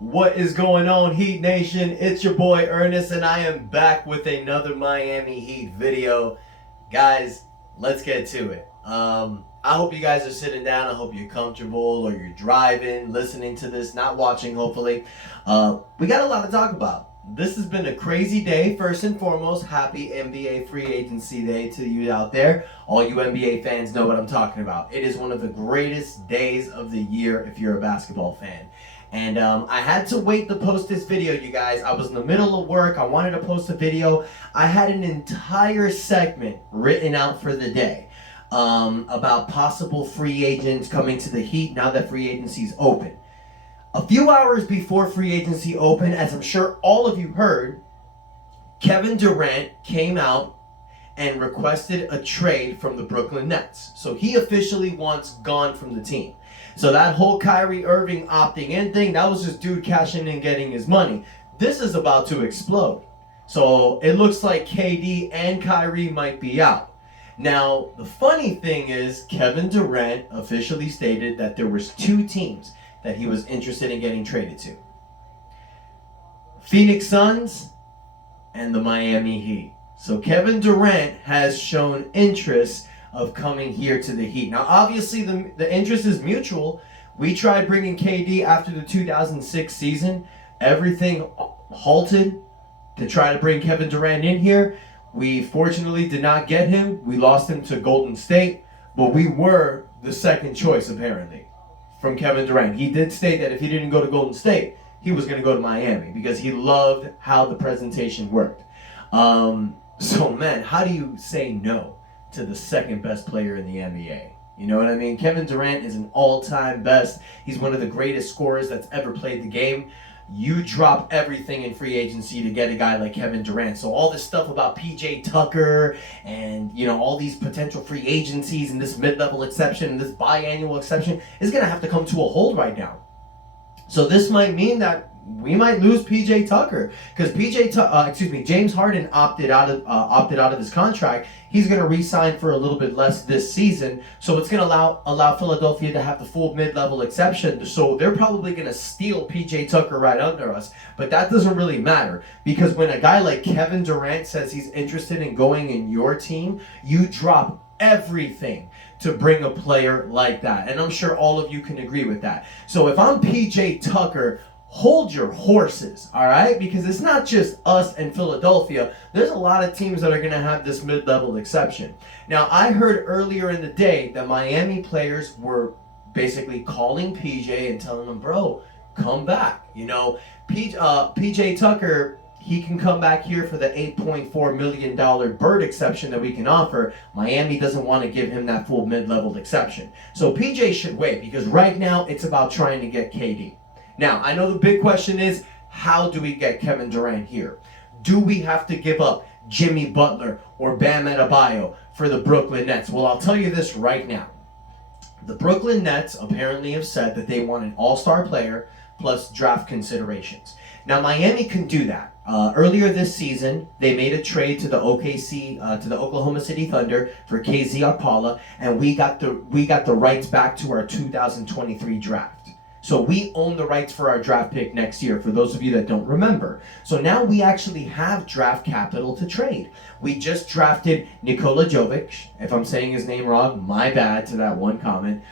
What is going on, Heat Nation? It's your boy Ernest, and I am back with another Miami Heat video. Guys, let's get to it. I hope you guys are sitting down. I hope you're comfortable, or you're driving, listening to this, not watching, hopefully. We got a lot to talk about. This has been a crazy day. First and foremost, happy NBA free agency day to you out there. All you NBA fans know what I'm talking about. It is one of the greatest days of the year if you're a basketball fan. And I had to wait to post this video, you guys. I was in the middle of work. I wanted to post a video. I had an entire segment written out for the day about possible free agents coming to the Heat now that free agency's open. A few hours before free agency opened, as I'm sure all of you heard, Kevin Durant came out and requested a trade from the Brooklyn Nets. So he officially wants gone from the team. So that whole Kyrie Irving opting in thing, that was just dude cashing in, getting his money. This is about to explode. So it looks like KD and Kyrie might be out. Now, the funny thing is, Kevin Durant officially stated that there was two teams that he was interested in getting traded to. Phoenix Suns and the Miami Heat. So Kevin Durant has shown interest of coming here to the Heat. Now, obviously, the interest is mutual. We tried bringing KD after the 2006 season. Everything halted to try to bring Kevin Durant in here. We fortunately did not get him. We lost him to Golden State, but we were the second choice, apparently, from Kevin Durant. He did state that if he didn't go to Golden State, he was going to go to Miami because he loved how the presentation worked. So, man, how do you say no to the second best player in the NBA? You know what I mean? Kevin Durant is an all-time best. He's one of the greatest scorers that's ever played the game. You drop everything in free agency to get a guy like Kevin Durant. So all this stuff about PJ Tucker and, you know, all these potential free agencies and this mid-level exception and this biannual exception is going to have to come to a halt right now. So this might mean that we might lose PJ Tucker because James Harden opted out of this contract. He's going to re-sign for a little bit less this season, so it's going to allow Philadelphia to have the full mid-level exception. So they're probably going to steal PJ Tucker right under us, but that doesn't really matter because when a guy like Kevin Durant says he's interested in going in your team, you drop everything to bring a player like that, and I'm sure all of you can agree with that. So if I'm PJ Tucker, hold your horses, all right? Because it's not just us and Philadelphia. There's a lot of teams that are going to have this mid-level exception. Now, I heard earlier in the day that Miami players were basically calling PJ and telling him, bro, come back. You know, PJ Tucker, he can come back here for the $8.4 million bird exception that we can offer. Miami doesn't want to give him that full mid-level exception. So PJ should wait because right now it's about trying to get KD. Now, I know the big question is, how do we get Kevin Durant here? Do we have to give up Jimmy Butler or Bam Adebayo for the Brooklyn Nets? Well, I'll tell you this right now. The Brooklyn Nets apparently have said that they want an all-star player plus draft considerations. Now, Miami can do that. Earlier this season, they made a trade to the Oklahoma City Thunder for KZ Okpala, and we got the rights back to our 2023 draft. So we own the rights for our draft pick next year, for those of you that don't remember. So now we actually have draft capital to trade. We just drafted Nikola Jovic. If I'm saying his name wrong, my bad to that one comment.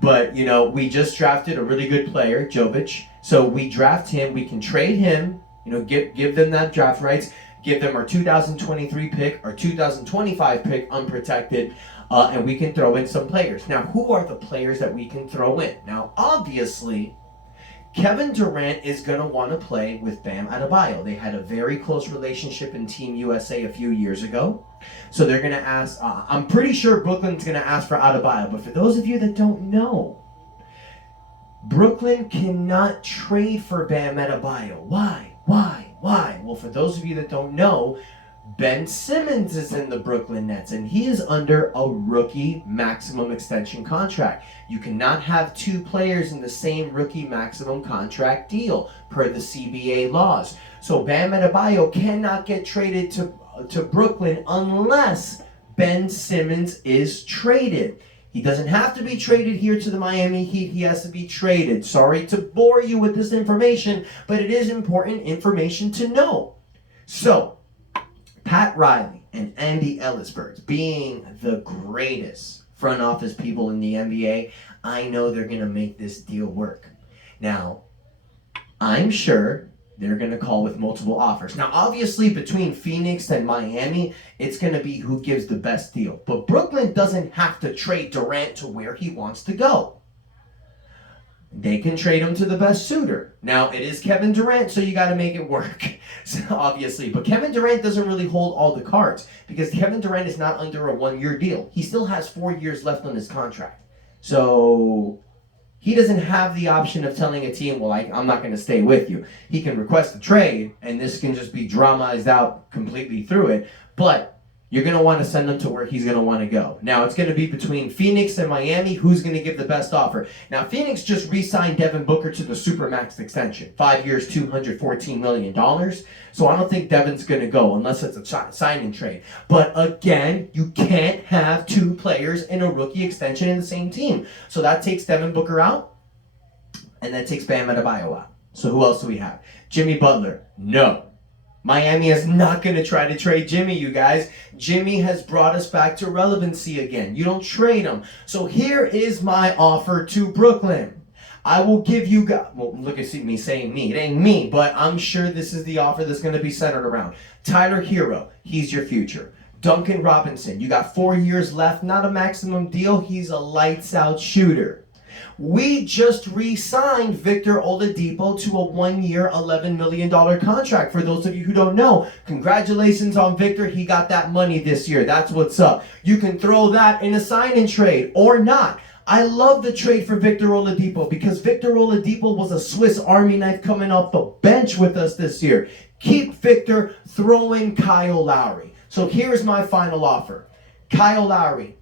But, you know, we just drafted a really good player, Jovic. So we draft him. We can trade him, you know, give them that draft rights, give them our 2023 pick, our 2025 pick unprotected, and we can throw in some players. Now, who are the players that we can throw in? Now, obviously, Kevin Durant is going to want to play with Bam Adebayo. They had a very close relationship in Team USA a few years ago. So they're going to ask, I'm pretty sure Brooklyn's going to ask for Adebayo. But for those of you that don't know, Brooklyn cannot trade for Bam Adebayo. Why? Well, for those of you that don't know, Ben Simmons is in the Brooklyn Nets, and he is under a rookie maximum extension contract. You cannot have two players in the same rookie maximum contract deal per the CBA laws. So Bam Adebayo cannot get traded to Brooklyn unless Ben Simmons is traded. He doesn't have to be traded here to the Miami Heat. He has to be traded. Sorry to bore you with this information, but it is important information to know. So, Pat Riley and Andy Ellisberg, being the greatest front office people in the NBA, I know they're going to make this deal work. Now, I'm sure they're going to call with multiple offers. Now, obviously, between Phoenix and Miami, it's going to be who gives the best deal. But Brooklyn doesn't have to trade Durant to where he wants to go. They can trade him to the best suitor. Now, it is Kevin Durant, so you got to make it work, so, obviously. But Kevin Durant doesn't really hold all the cards because Kevin Durant is not under a one-year deal. He still has 4 years left on his contract. So he doesn't have the option of telling a team, well, I'm not going to stay with you. He can request a trade, and this can just be dramatized out completely through it. But you're going to want to send him to where he's going to want to go. Now, it's going to be between Phoenix and Miami. Who's going to give the best offer? Now, Phoenix just re-signed Devin Booker to the Supermax extension. 5 years, $214 million. So I don't think Devin's going to go unless it's a sign-and trade. But again, you can't have two players in a rookie extension in the same team. So that takes Devin Booker out, and that takes Bam Adebayo out. So who else do we have? Jimmy Butler. No. Miami is not going to try to trade Jimmy, you guys. Jimmy has brought us back to relevancy again. You don't trade him. So here is my offer to Brooklyn. I will give you guys, well, look at me saying me. It ain't me, but I'm sure this is the offer that's going to be centered around. Tyler Herro, he's your future. Duncan Robinson, you got 4 years left. Not a maximum deal. He's a lights-out shooter. We just re-signed Victor Oladipo to a 1-year, $11 million contract. For those of you who don't know, congratulations on Victor. He got that money this year. That's what's up. You can throw that in a sign-and trade or not. I love the trade for Victor Oladipo because Victor Oladipo was a Swiss Army knife coming off the bench with us this year. Keep Victor, throw in Kyle Lowry. So here's my final offer. Kyle Lowry,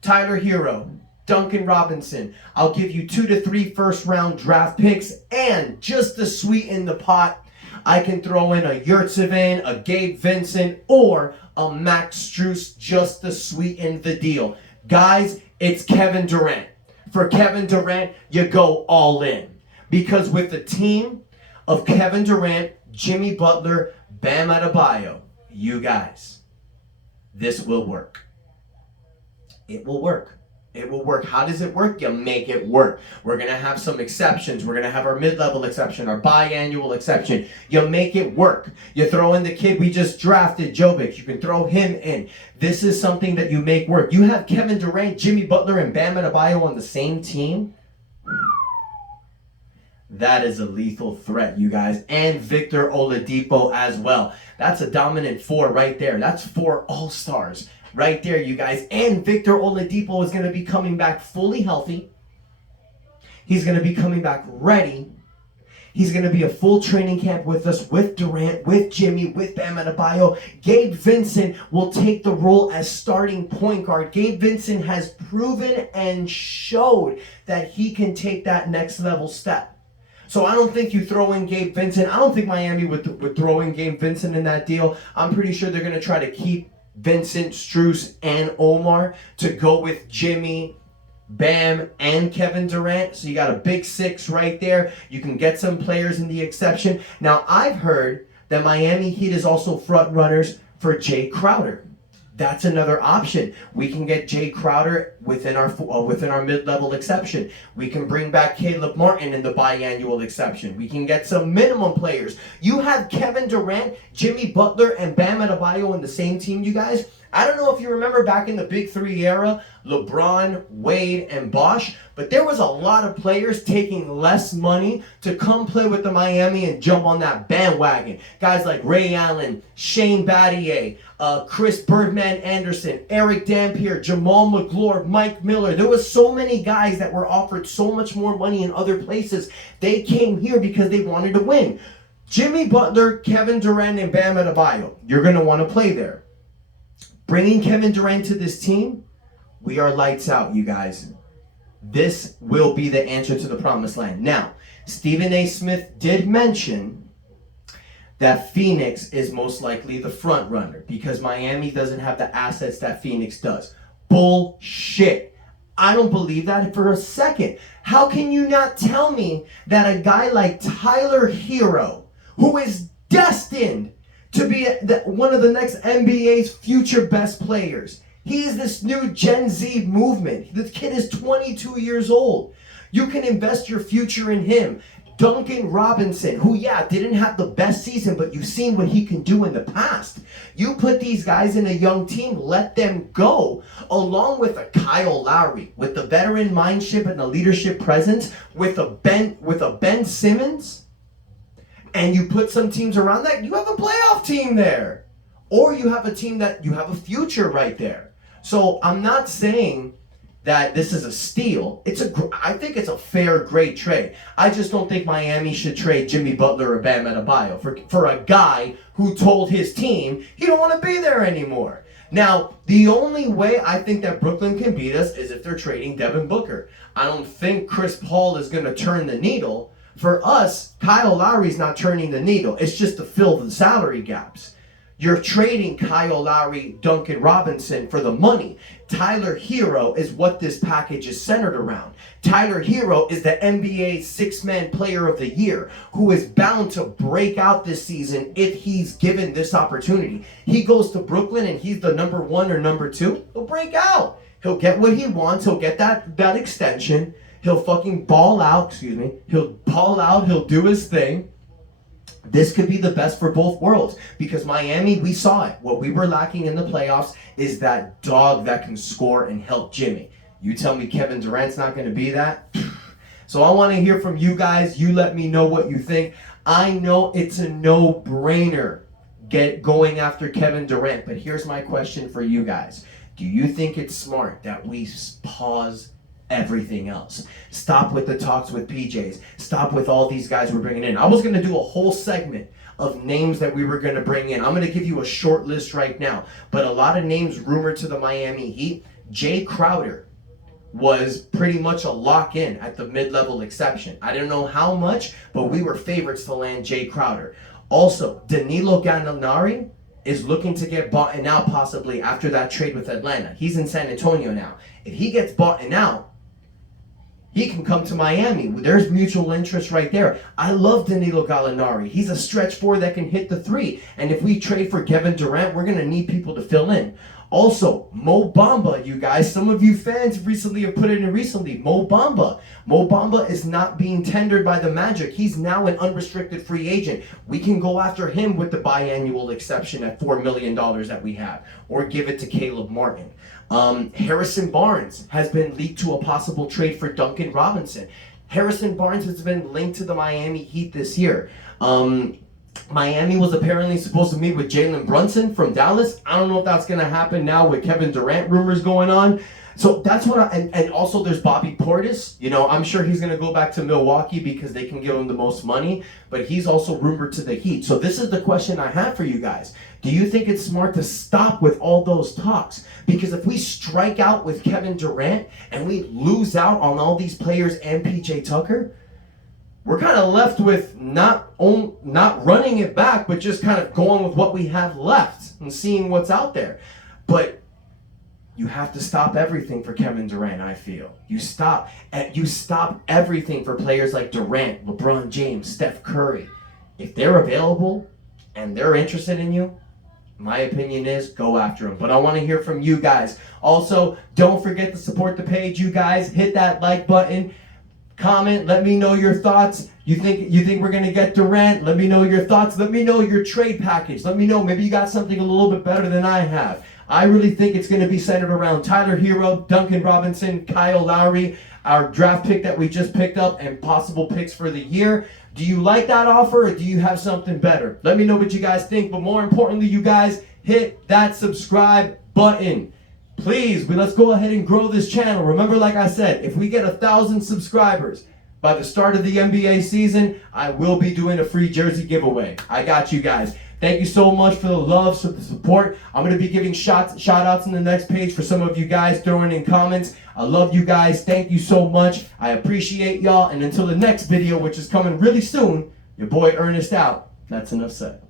Tyler Herro, Duncan Robinson. I'll give you 2 to 3 first-round draft picks, and just to sweeten the pot, I can throw in a Yurtseven, a Gabe Vincent, or a Max Strus just to sweeten the deal. Guys, it's Kevin Durant. For Kevin Durant, you go all in. Because with the team of Kevin Durant, Jimmy Butler, Bam Adebayo, you guys, this will work. It will work. It will work. How does it work? You make it work. We're going to have some exceptions. We're going to have our mid-level exception, our biannual exception. You make it work. You throw in the kid we just drafted, Jovic. You can throw him in. This is something that you make work. You have Kevin Durant, Jimmy Butler, and Bam Adebayo on the same team. That is a lethal threat, you guys. And Victor Oladipo as well. That's a dominant 4 right there. That's 4 all-stars. Right there, you guys. And Victor Oladipo is going to be coming back fully healthy. He's going to be coming back ready. He's going to be a full training camp with us, with Durant, with Jimmy, with Bam Adebayo. Gabe Vincent will take the role as starting point guard. Gabe Vincent has proven and showed that he can take that next level step. So I don't think you throw in Gabe Vincent. I don't think Miami would throw in Gabe Vincent in that deal. I'm pretty sure they're going to try to keep Vincent, Strus, and Omar to go with Jimmy, Bam, and Kevin Durant. So you got a big 6 right there. You can get some players in the exception. Now, I've heard that Miami Heat is also front runners for Jay Crowder. That's another option. We can get Jay Crowder within our mid-level exception. We can bring back Caleb Martin in the biannual exception. We can get some minimum players. You have Kevin Durant, Jimmy Butler, and Bam Adebayo in the same team, you guys. I don't know if you remember back in the Big 3 era, LeBron, Wade, and Bosh, but there was a lot of players taking less money to come play with the Miami and jump on that bandwagon. Guys like Ray Allen, Shane Battier, Chris Birdman Anderson, Eric Dampier, Jamal McGlure, Mike Miller. There was so many guys that were offered so much more money in other places. They came here because they wanted to win. Jimmy Butler, Kevin Durant, and Bam Adebayo. You're going to want to play there. Bringing Kevin Durant to this team, we are lights out, you guys. This will be the answer to the promised land. Now, Stephen A. Smith did mention that Phoenix is most likely the front runner because Miami doesn't have the assets that Phoenix does. Bullshit. I don't believe that for a second. How can you not tell me that a guy like Tyler Herro, who is destined to be one of the next NBA's future best players, he is this new Gen Z movement. This kid is 22 years old. You can invest your future in him. Duncan Robinson, who, didn't have the best season, but you've seen what he can do in the past. You put these guys in a young team, let them go, along with a Kyle Lowry, with the veteran mindship and the leadership presence, with a Ben Simmons, and you put some teams around that, you have a playoff team there. Or you have a team that you have a future right there. So I'm not saying that this is a steal. I think it's a fair, great trade. I just don't think Miami should trade Jimmy Butler or Bam Adebayo for a guy who told his team he don't want to be there anymore. Now, the only way I think that Brooklyn can beat us is if they're trading Devin Booker. I don't think Chris Paul is going to turn the needle. For us, Kyle Lowry's not turning the needle. It's just to fill the salary gaps. You're trading Kyle Lowry, Duncan Robinson for the money. Tyler Herro is what this package is centered around. Tyler Herro is the NBA six-man player of the year who is bound to break out this season if he's given this opportunity. He goes to Brooklyn and he's the number 1 or number 2. He'll break out. He'll get what he wants. He'll get that extension. He'll fucking ball out. He'll ball out. He'll do his thing. This could be the best for both worlds because Miami, we saw it. What we were lacking in the playoffs is that dog that can score and help Jimmy. You tell me Kevin Durant's not going to be that? So I want to hear from you guys. You let me know what you think. I know it's a no-brainer going after Kevin Durant, but here's my question for you guys. Do you think it's smart that we pause everything else? Stop with the talks with PJs. Stop with all these guys we're bringing in. I was going to do a whole segment of names that we were going to bring in. I'm going to give you a short list right now. But a lot of names rumored to the Miami Heat. Jay Crowder was pretty much a lock-in at the mid-level exception. I don't know how much, but we were favorites to land Jay Crowder. Also, Danilo Gallinari is looking to get bought out possibly after that trade with Atlanta. He's in San Antonio now. If he gets bought out, he can come to Miami. There's mutual interest right there. I love Danilo Gallinari. He's a stretch 4 that can hit the 3. And if we trade for Kevin Durant, we're going to need people to fill in. Also, Mo Bamba, you guys. Some of you fans recently have put it in recently. Mo Bamba. Mo Bamba is not being tendered by the Magic. He's now an unrestricted free agent. We can go after him with the biannual exception at $4 million that we have. Or give it to Caleb Martin. Harrison Barnes has been leaked to a possible trade for Duncan Robinson. Harrison Barnes has been linked to the Miami Heat this year. Miami was apparently supposed to meet with Jalen Brunson from Dallas. I don't know if that's going to happen now with Kevin Durant rumors going on. So that's what and also there's Bobby Portis. I'm sure he's going to go back to Milwaukee because they can give him the most money, but he's also rumored to the Heat. So this is the question I have for you guys. Do you think it's smart to stop with all those talks? Because if we strike out with Kevin Durant and we lose out on all these players and PJ Tucker, we're kind of left with not running it back, but just kind of going with what we have left and seeing what's out there. But you have to stop everything for Kevin Durant, I feel. You stop everything for players like Durant, LeBron James, Steph Curry. If they're available and they're interested in you, my opinion is go after them. But I want to hear from you guys. Also, don't forget to support the page, you guys. Hit that like button. Comment. Let me know your thoughts. You think we're going to get Durant? Let me know your thoughts. Let me know your trade package. Let me know. Maybe you got something a little bit better than I have. I really think it's going to be centered around Tyler Herro, Duncan Robinson, Kyle Lowry, our draft pick that we just picked up, and possible picks for the year. Do you like that offer, or do you have something better? Let me know what you guys think. But more importantly, you guys, hit that subscribe button. Please, let's go ahead and grow this channel. Remember, like I said, if we get 1,000 subscribers by the start of the NBA season, I will be doing a free jersey giveaway. I got you guys. Thank you so much for the love, for the support. I'm going to be giving shout outs in the next page for some of you guys throwing in comments. I love you guys. Thank you so much. I appreciate y'all. And until the next video, which is coming really soon, your boy Ernest out. That's enough said.